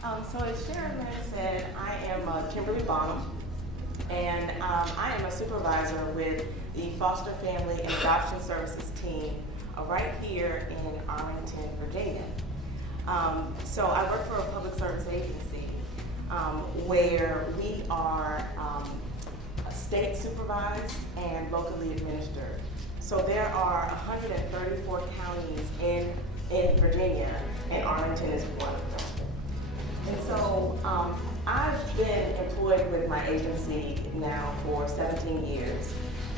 So as Sharon Lynn said, I am Kimberly Bonham, and I am a supervisor with the Foster Family and Adoption Services team right here in Arlington, Virginia. So I work for a public service agency where we are state supervised and locally administered. So there are 134 counties in Virginia, and Arlington is one of them. And so I've been employed with my agency now for 17 years,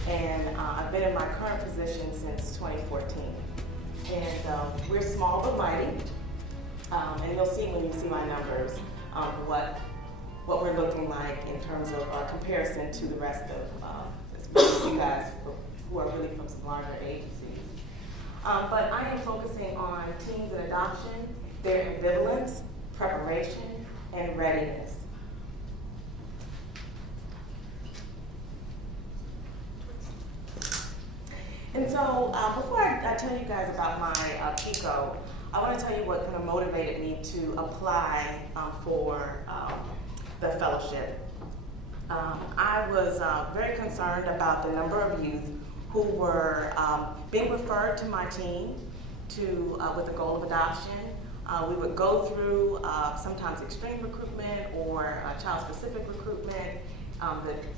and I've been in my current position since 2014. And we're small but mighty, and you'll see when you see my numbers what we're looking like in terms of our comparison to the rest of you guys who are really from some larger agencies. But I am focusing on teens and adoption, their ambivalence, preparation, and readiness. And so before I tell you guys about my PICO, I want to tell you what kind of motivated me to apply for the fellowship. I was very concerned about the number of youth who were being referred to my team with the goal of adoption. We would go through sometimes extreme recruitment or child-specific recruitment.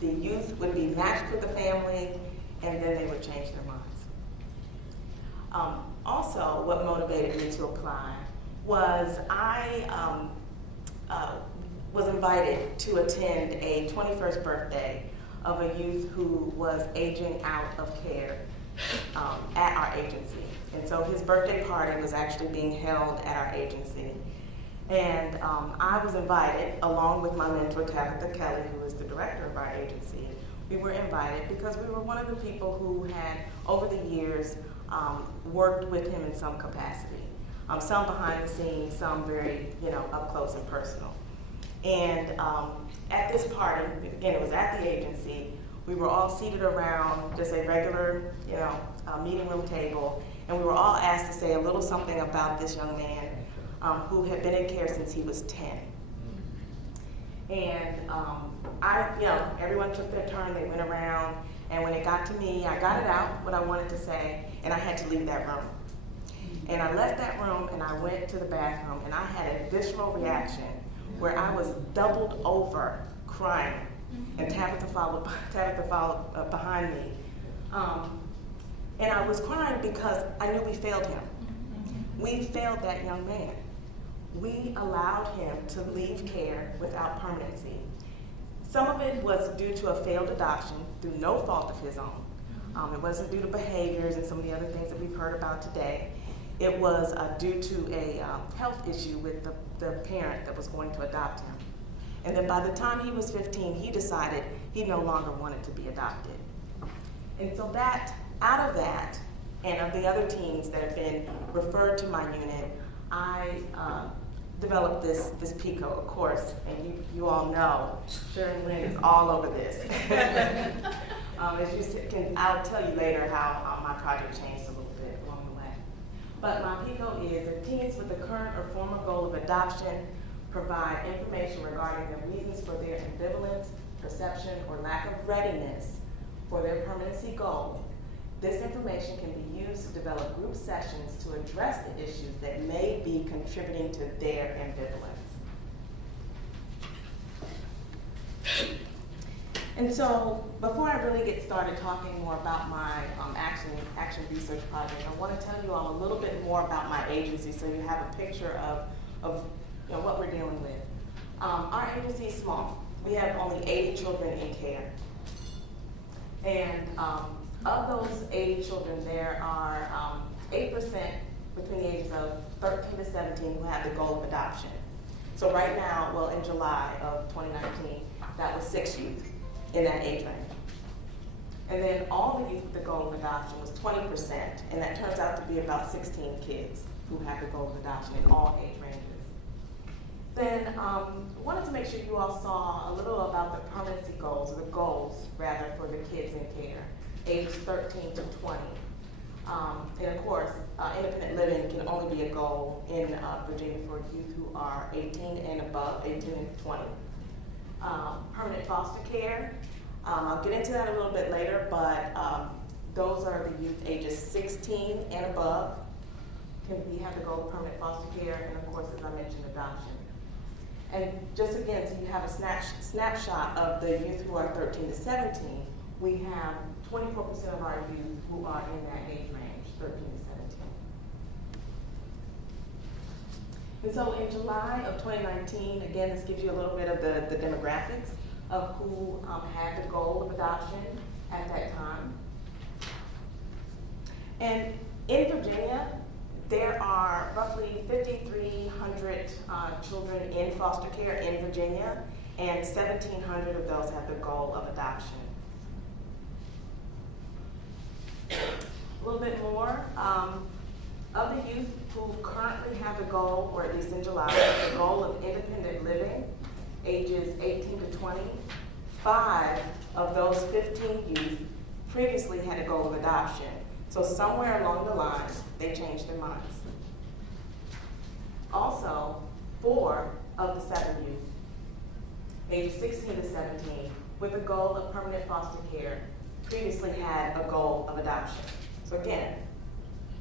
The youth would be matched with the family, and then they would change their minds. Also, what motivated me to apply was I was invited to attend a 21st birthday of a youth who was aging out of care at our agency. And so his birthday party was actually being held at our agency. And I was invited, along with my mentor, Tabitha Kelly, who is the director of our agency. We were invited because we were one of the people who had, over the years, worked with him in some capacity. Some behind the scenes, some very, up close and personal. And at this party, again, it was at the agency, we were all seated around just a regular, meeting room table, and we were all asked to say a little something about this young man who had been in care since he was 10. And everyone took their turn, they went around, and when it got to me, I got it out, what I wanted to say, and I had to leave that room. And I left that room and I went to the bathroom, and I had a visceral reaction where I was doubled over crying, and Tabitha followed behind me. And I was crying because I knew we failed him. We failed that young man. We allowed him to leave care without permanency. Some of it was due to a failed adoption through no fault of his own. It wasn't due to behaviors and some of the other things that we've heard about today. It was due to a health issue with the parent that was going to adopt him. And then by the time he was 15, he decided he no longer wanted to be adopted. And so out of that, and of the other teens that have been referred to my unit, I developed this PICO, of course, and you all know, Sharon Lynn is all over this. I'll tell you later how my project changed a little bit along the way. But my PICO is that teens with the current or former goal of adoption provide information regarding the reasons for their ambivalence, perception, or lack of readiness for their permanency goal. This information can be used to develop group sessions to address the issues that may be contributing to their ambivalence. And so, before I really get started talking more about my action research project, I want to tell you all a little bit more about my agency so you have a picture of what we're dealing with. Our agency is small. We have only 80 children in care. And of those 80 children, there are 8% between the ages of 13 to 17 who have the goal of adoption. So right now, in July of 2019, that was 6 youth in that age range. And then all the youth with the goal of adoption was 20%, and that turns out to be about 16 kids who have the goal of adoption in all age ranges. Then wanted to make sure you all saw a little about the permanency goals, or the goals rather, for the kids in care, ages 13 to 20. And of course, independent living can only be a goal in Virginia for youth who are 18 and above, 18 and 20. Permanent foster care, I'll get into that a little bit later, but those are the youth ages 16 and above. We have the goal of permanent foster care, and of course, as I mentioned, adoption. And just again, so you have a snapshot of the youth who are 13 to 17, we have 24% of our youth who are in that age range, 13 to 17. And so in July of 2019, again, this gives you a little bit of the demographics of who had the goal of adoption at that time. And in Virginia, there are roughly 5,300 children in foster care in Virginia, and 1,700 of those have the goal of adoption. A little bit more, of the youth who currently have the goal, or at least in July, the goal of independent living, ages 18 to 20, 5 of those 15 youth previously had a goal of adoption. So somewhere along the line, they changed their minds. Also, 4 of the 7 youth, ages 16 to 17, with the goal of permanent foster care, previously had a goal of adoption. So again,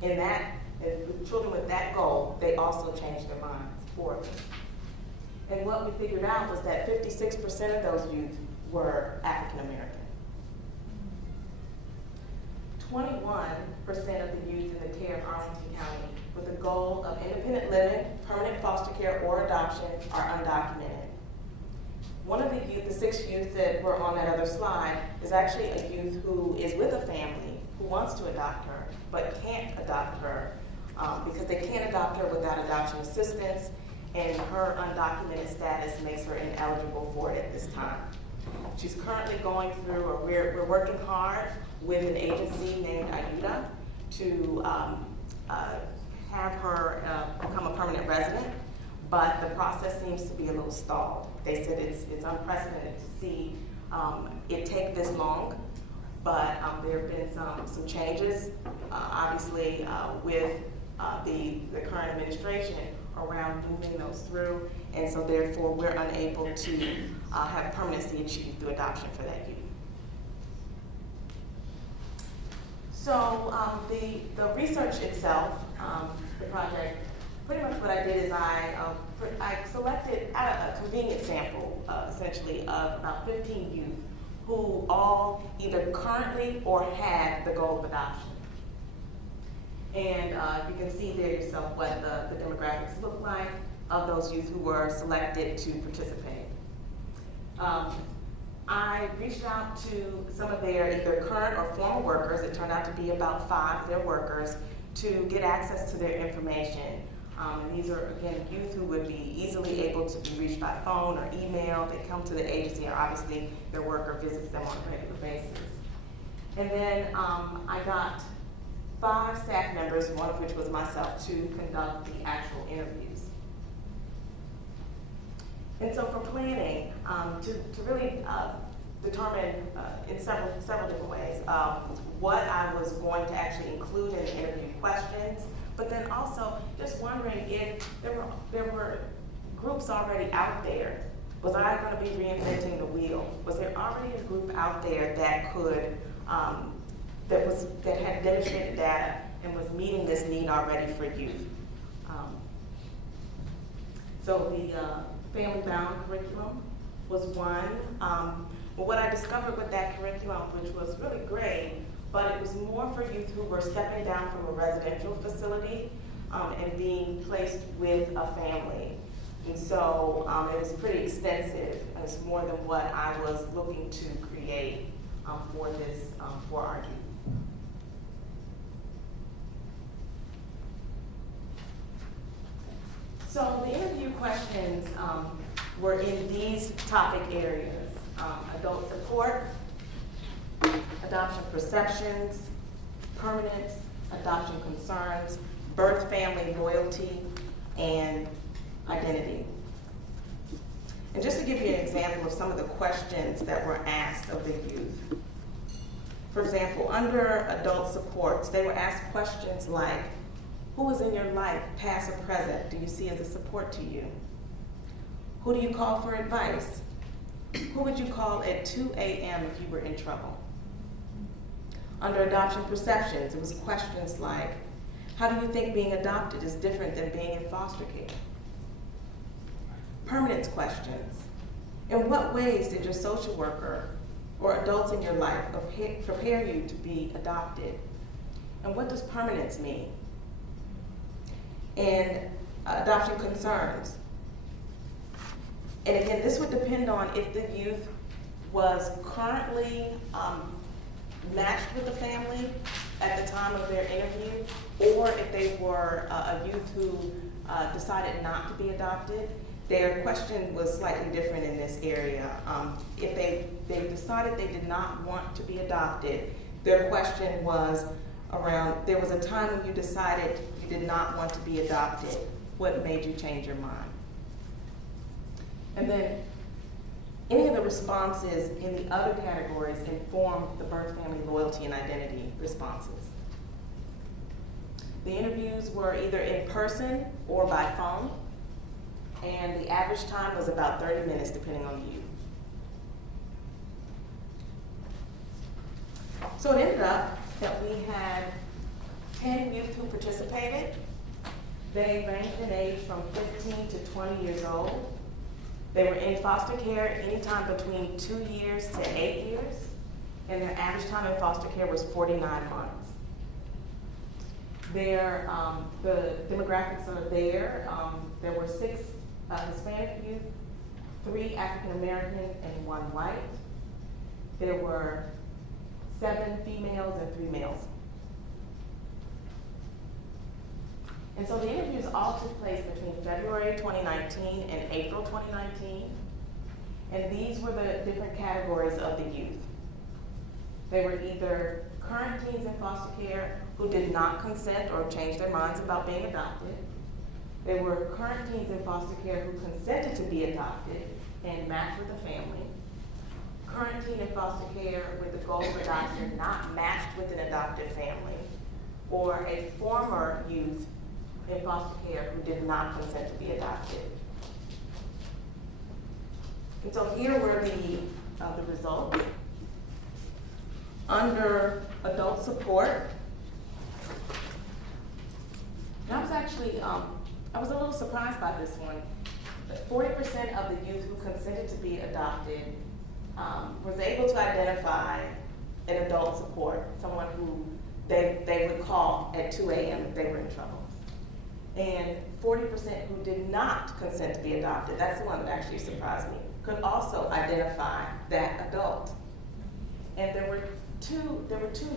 with children with that goal, they also changed their minds for them. And what we figured out was that 56% of those youth were African American. 21% of the youth in the care of Arlington County with the goal of independent living, permanent foster care, or adoption are undocumented. One of the youth, the 6 youth that were on that other slide, is actually a youth who is with a family who wants to adopt her, but can't adopt her because they can't adopt her without adoption assistance, and her undocumented status makes her ineligible for it at this time. She's currently going through, or we're working hard with an agency named IUTA to have her become a permanent resident, but the process seems to be a little stalled. They said it's unprecedented to see it take this long, but there have been some changes, obviously, with the current administration around moving those through, and so therefore we're unable to have permanency achieved through adoption for that youth. So the research itself, the project, pretty much what I did is I selected a convenient sample, essentially, of about 15 youth who all either currently or had the goal of adoption. And you can see there yourself what the demographics look like of those youth who were selected to participate. I reached out to some of their either current or former workers. It turned out to be about 5 of their workers to get access to their information. And these are, again, youth who would be easily able to be reached by phone or email. They come to the agency, and obviously their worker visits them on a regular basis. And then I got 5 staff members, one of which was myself, to conduct the actual interviews. And so for planning, to really determine in several different ways what I was going to actually include in the interview questions, but then also just wondering if there were groups already out there. Was I going to be reinventing the wheel? Was there already a group out there that could that had demonstrated data and was meeting this need already for youth? So the family-bound curriculum was one. But what I discovered with that curriculum, which was really great, but it was more for youth who were stepping down from a residential facility and being placed with a family. And so it was pretty extensive. It's more than what I was looking to create for our youth. So the interview questions were in these topic areas: adult support, adoption perceptions, permanence, adoption concerns, birth family loyalty, and identity. And just to give you an example of some of the questions that were asked of the youth. For example, under adult supports, they were asked questions like, who is in your life, past or present, do you see as a support to you? Who do you call for advice? Who would you call at 2 a.m. if you were in trouble? Under adoption perceptions, it was questions like, how do you think being adopted is different than being in foster care? Permanence questions. In what ways did your social worker or adults in your life prepare you to be adopted? And what does permanence mean? And adoption concerns. And again, this would depend on if the youth was currently matched with the family at the time of their interview, or if they were a youth who decided not to be adopted. Their question was slightly different in this area. If they decided they did not want to be adopted, their question was around, there was a time when you decided you did not want to be adopted. What made you change your mind? And then any of the responses in the other categories inform the birth family loyalty and identity responses. The interviews were either in person or by phone, and the average time was about 30 minutes depending on the youth. So it ended up that we had 10 youth who participated. They ranged in age from 15 to 20 years old. They were in foster care anytime between 2 years to 8 years, and their average time in foster care was 49 months. The demographics are there. There were 6 Hispanic youth, 3 African American, and 1 white. There were 7 females and 3 males. And so the interviews all took place between February 2019 and April 2019. And these were the different categories of the youth. They were either current teens in foster care who did not consent or changed their minds about being adopted. They were current teens in foster care who consented to be adopted and matched with a family. Current teen in foster care with the goal of adoption not matched with an adopted family. Or a former youth in foster care who did not consent to be adopted. And so here were the results. Under adult support, and I was actually, I was a little surprised by this one. 40% of the youth who consented to be adopted was able to identify an adult support, someone who they would call at 2 a.m. if they were in trouble. And 40% who did not consent to be adopted, that's the one that actually surprised me, could also identify that adult. And there were two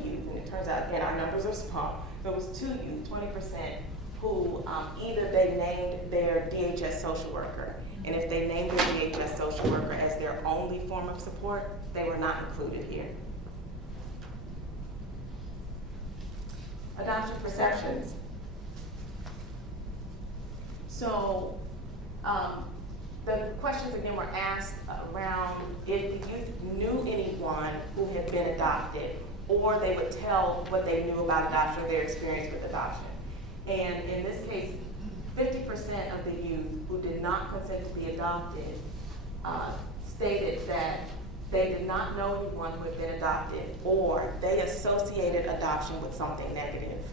youth, and it turns out, again, our numbers are small. There was 2 youth, 20%, who either they named their DHS social worker, and if they named their DHS social worker as their only form of support, they were not included here. Adoption perceptions. So the questions again were asked around if the youth knew anyone who had been adopted, or they would tell what they knew about adoption or their experience with adoption. And in this case, 50% of the youth who did not consent to be adopted stated that they did not know anyone who had been adopted, or they associated adoption with something negative.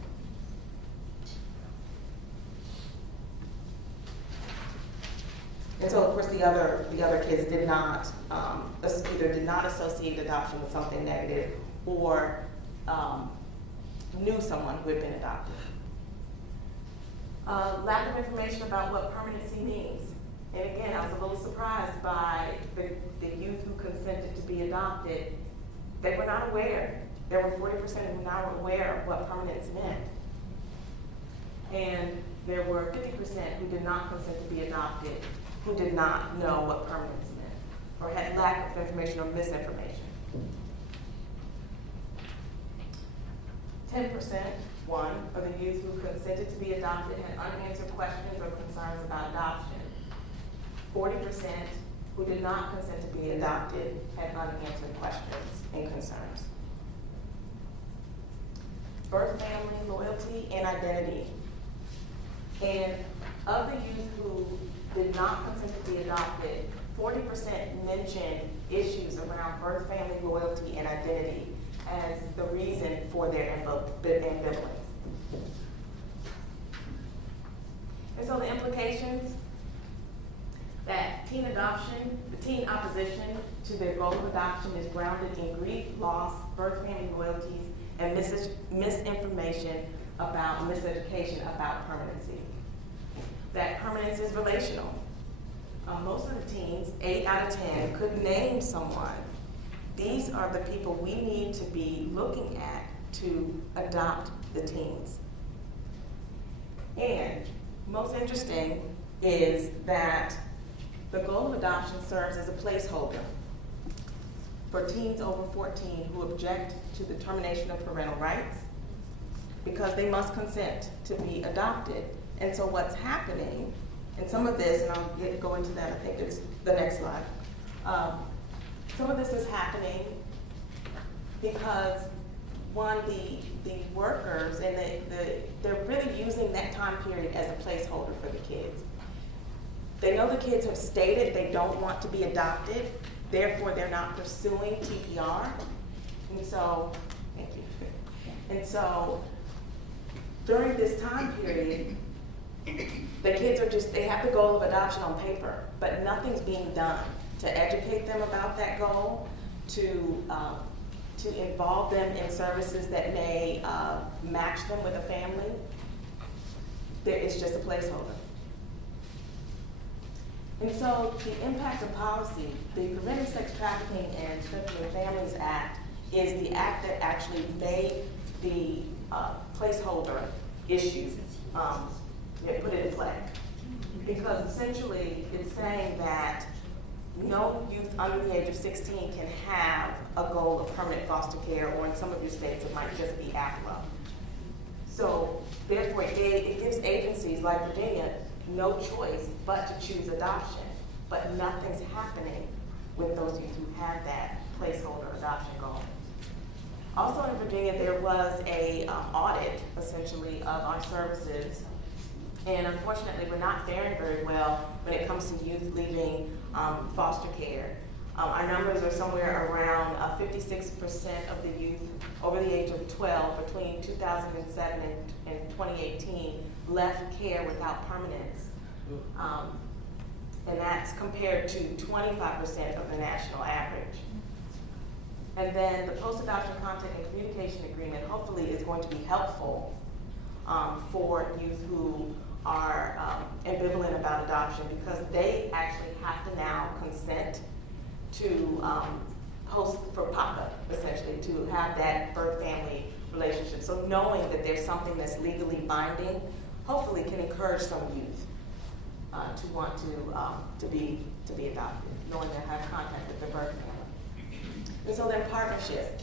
And so, of course, the other kids did not either did not associate adoption with something negative, or knew someone who had been adopted. Lack of information about what permanency means. And again, I was a little surprised by the youth who consented to be adopted. They were not aware. There were 40% who were not aware of what permanence meant. And there were 50% who did not consent to be adopted, who did not know what permanence meant, or had lack of information or misinformation. 10%, of the youth who consented to be adopted had unanswered questions or concerns about adoption. 40% who did not consent to be adopted had unanswered questions and concerns. birth family, loyalty, and identity. And of the youth who did not consent to be adopted, 40% mentioned issues around birth family, loyalty, and identity as the reason for their ambivalence. And so the implications that teen adoption, the teen opposition to their goal of adoption is grounded in grief, loss, birth family loyalties, and misinformation about, miseducation about permanency. That permanence is relational. Most of the teens, 8 out of 10, could name someone. These are the people we need to be looking at to adopt the teens. And most interesting is that the goal of adoption serves as a placeholder for teens over 14 who object to the termination of parental rights because they must consent to be adopted. And so what's happening, and some of this, and I'll go into that, I think it's the next slide. Some of this is happening because one, the workers and they're really using that time period as a placeholder for the kids. They know the kids have stated they don't want to be adopted, therefore they're not pursuing TPR. And so, thank you. And so during this time period, the kids are just, they have the goal of adoption on paper, but nothing's being done to educate them about that goal, to involve them in services that may match them with a family. It's just a placeholder. And so the impact of policy, the Preventing Sex Trafficking and Strengthening Families Act is the act that actually made the placeholder issue, put it in play. Because essentially it's saying that no youth under the age of 16 can have a goal of permanent foster care, or in some of your states it might just be APLA. So therefore it gives agencies like Virginia no choice but to choose adoption, but nothing's happening with those youth who have that placeholder adoption goal. Also in Virginia, there was a audit, essentially, of our services, and unfortunately, we're not faring very well when it comes to youth leaving foster care. Our numbers are somewhere around 56% of the youth over the age of 12 between 2007 and 2018 left care without permanence. And that's compared to 25% of the national average. And then the post-adoption content and communication agreement hopefully is going to be helpful for youth who are ambivalent about adoption, because they actually have to now consent to host for PAPA, essentially, to have that birth family relationship. So knowing that there's something that's legally binding, hopefully can encourage some youth to want to be adopted, knowing they have contact with their birth family. And so then partnership.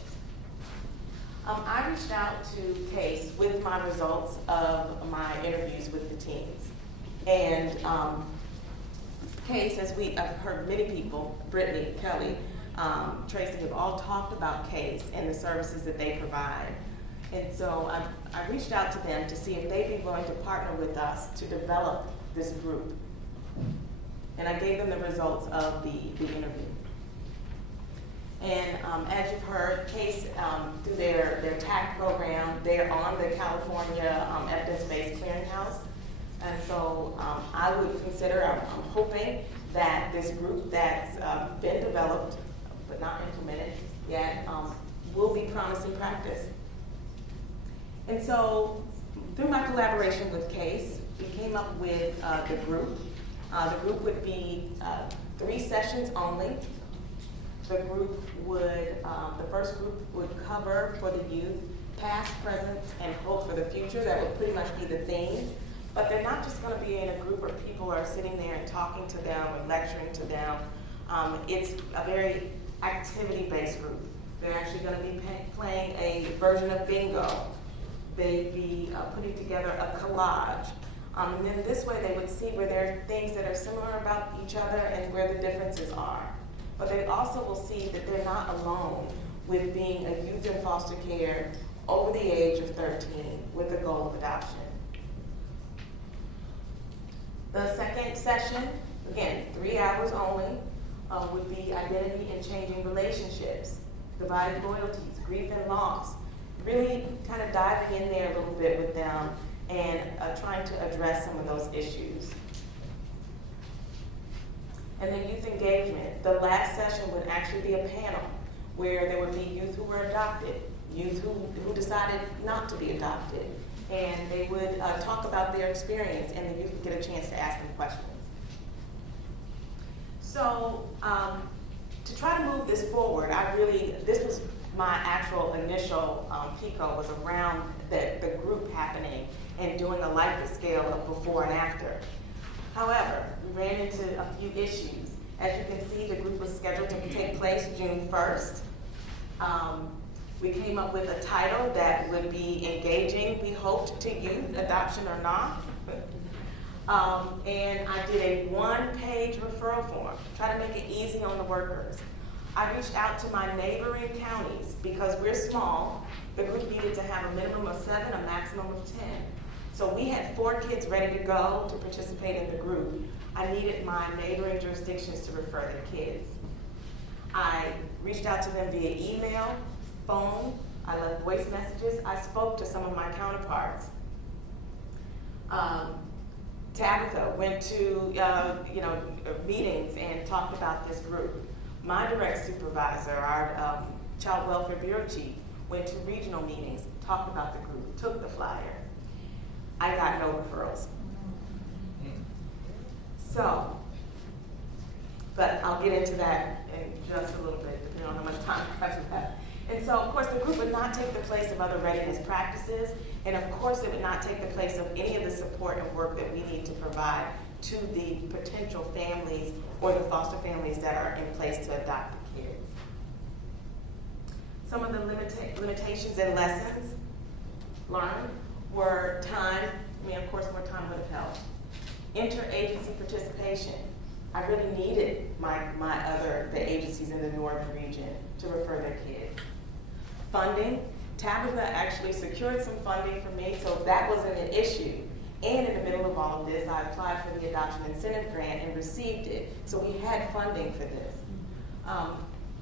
I reached out to Case with my results of my interviews with the teens. And Case, as I've heard many people, Brittany, Kelly, Tracy, have all talked about Case and the services that they provide. And so I reached out to them to see if they'd be willing to partner with us to develop this group. And I gave them the results of the interview. And as you've heard, Case, through their TAC program, they're on the California Evidence-Based Clearinghouse. And so I would consider, I'm hoping that this group that's been developed but not implemented yet will be promising practice. And so through my collaboration with Case, we came up with the group. The group would be 3 sessions only. The group would, the first group would cover for the youth past, present, and hope for the future. That would pretty much be the theme. But they're not just going to be in a group where people are sitting there and talking to them or lecturing to them. It's a very activity-based group. They're actually going to be playing a version of bingo. They'd be putting together a collage. And then this way they would see where there are things that are similar about each other and where the differences are. But they also will see that they're not alone with being a youth in foster care over the age of 13 with the goal of adoption. The second session, again, 3 hours only, would be identity and changing relationships, divided loyalties, grief and loss. Really kind of diving in there a little bit with them and trying to address some of those issues. And then youth engagement. The last session would actually be a panel where there would be youth who were adopted, youth who decided not to be adopted, and they would talk about their experience, and the youth would get a chance to ask them questions. So to try to move this forward, this was my actual initial PICO was around the group happening and doing a life scale of before and after. However, we ran into a few issues. As you can see, the group was scheduled to take place June 1st. We came up with a title that would be engaging, we hoped, to youth, adoption or not. And I did a 1-page referral form, try to make it easy on the workers. I reached out to my neighboring counties because we're small. The group needed to have a minimum of 7, a maximum of 10. So we had 4 kids ready to go to participate in the group. I needed my neighboring jurisdictions to refer their kids. I reached out to them via email, phone, I left voice messages, I spoke to some of my counterparts. Tabitha went to meetings and talked about this group. My direct supervisor, our child welfare bureau chief, went to regional meetings, talked about the group, took the flyer. I got no referrals. So, but I'll get into that in just a little bit, depending on how much time I have left. And so, of course, the group would not take the place of other readiness practices, and of course, it would not take the place of any of the support and work that we need to provide to the potential families or the foster families that are in place to adopt the kids. Some of the limitations and lessons learned were time. Of course, more time would have helped. Interagency participation. I really needed the agencies in the northern region to refer their kids. Funding. Tabitha actually secured some funding for me, so that wasn't an issue. And in the middle of all of this, I applied for the adoption incentive grant and received it. So we had funding for this.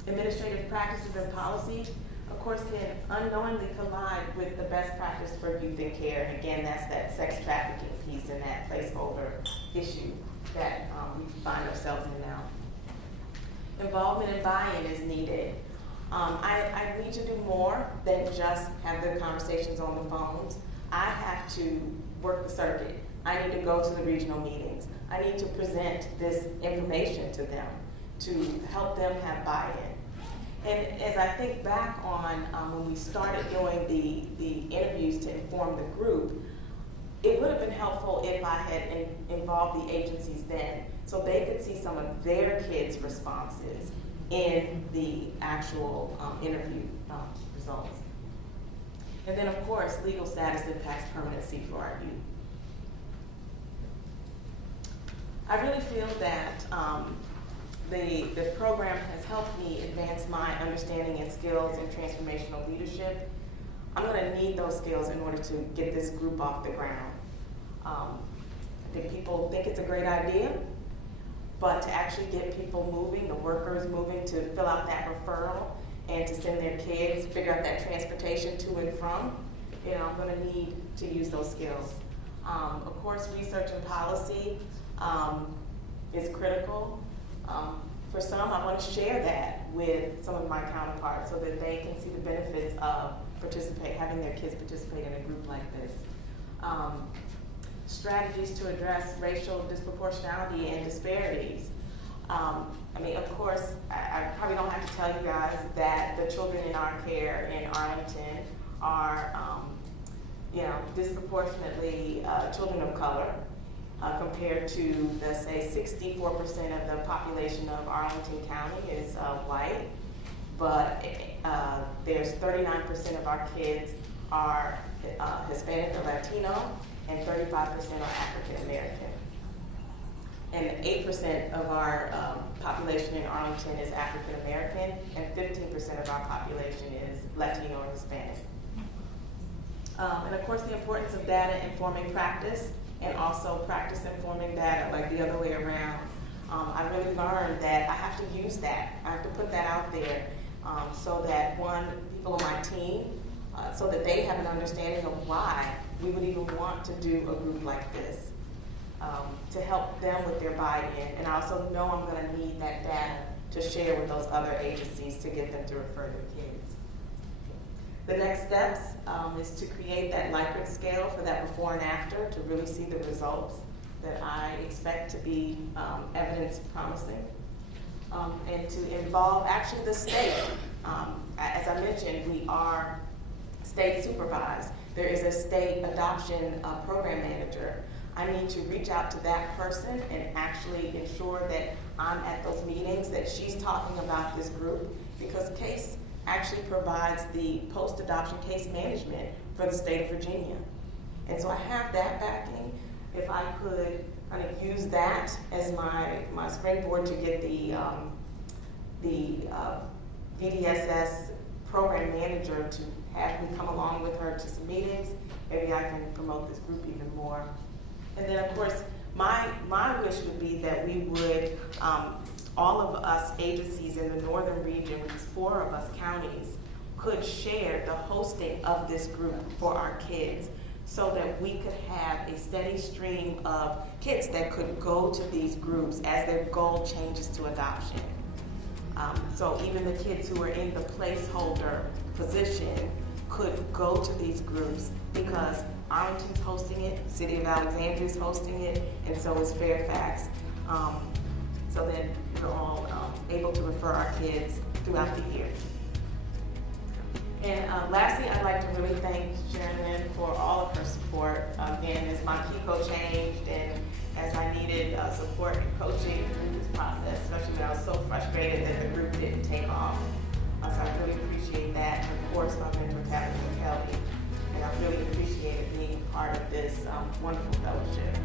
Administrative practices and policies, of course, can unknowingly collide with the best practice for youth in care. And again, that's that sex trafficking piece and that placeholder issue that we find ourselves in now. Involvement and buy-in is needed. I need to do more than just have the conversations on the phones. I have to work the circuit. I need to go to the regional meetings. I need to present this information to them to help them have buy-in. And as I think back on when we started doing the interviews to inform the group, it would have been helpful if I had involved the agencies then so they could see some of their kids' responses in the actual interview results. And then, of course, legal status impacts permanency for our youth. I really feel that the program has helped me advance my understanding and skills in transformational leadership. I'm going to need those skills in order to get this group off the ground. I think people think it's a great idea, but to actually get people moving, the workers moving to fill out that referral and to send their kids, figure out that transportation to and from, I'm going to need to use those skills. Of course, research and policy is critical. For some, I want to share that with some of my counterparts so that they can see the benefits of having their kids participate in a group like this. Strategies to address racial disproportionality and disparities. Of course, I probably don't have to tell you guys that the children in our care in Arlington are, disproportionately children of color compared to the, say, 64% of the population of Arlington County is white, but there's 39% of our kids are Hispanic or Latino, and 35% are African American. And 8% of our population in Arlington is African American, and 15% of our population is Latino or Hispanic. And of course, the importance of data informing practice, and also practice informing data, like the other way around. I really learned that I have to use that. I have to put that out there so that people on my team, so that they have an understanding of why we would even want to do a group like this, to help them with their buy-in. And I also know I'm going to need that data to share with those other agencies to get them to refer their kids. The next steps is to create that Likert scale for that before and after to really see the results that I expect to be evidence promising. And to involve actually the state. As I mentioned, we are state supervised. There is a state adoption program manager. I need to reach out to that person and actually ensure that I'm at those meetings, that she's talking about this group, because CASE actually provides the post-adoption case management for the state of Virginia. And so I have that backing. If I could kind of use that as my springboard to get the VDSS program manager to have me come along with her to some meetings, maybe I can promote this group even more. And then of course, my wish would be that we would, all of us agencies in the northern region, which is 4 of us counties, could share the hosting of this group for our kids so that we could have a steady stream of kids that could go to these groups as their goal changes to adoption. So even the kids who are in the placeholder position could go to these groups because Arlington's hosting it, City of Alexandria is hosting it, and so is Fairfax. So then we're all able to refer our kids throughout the year. And lastly, I'd like to really thank Sharon for all of her support. Again, as my PICO changed and as I needed support and coaching through this process, especially when I was so frustrated that the group didn't take off. So I really appreciate that. And of course, my mentor, Kimberly, and I really appreciated being part of this wonderful fellowship.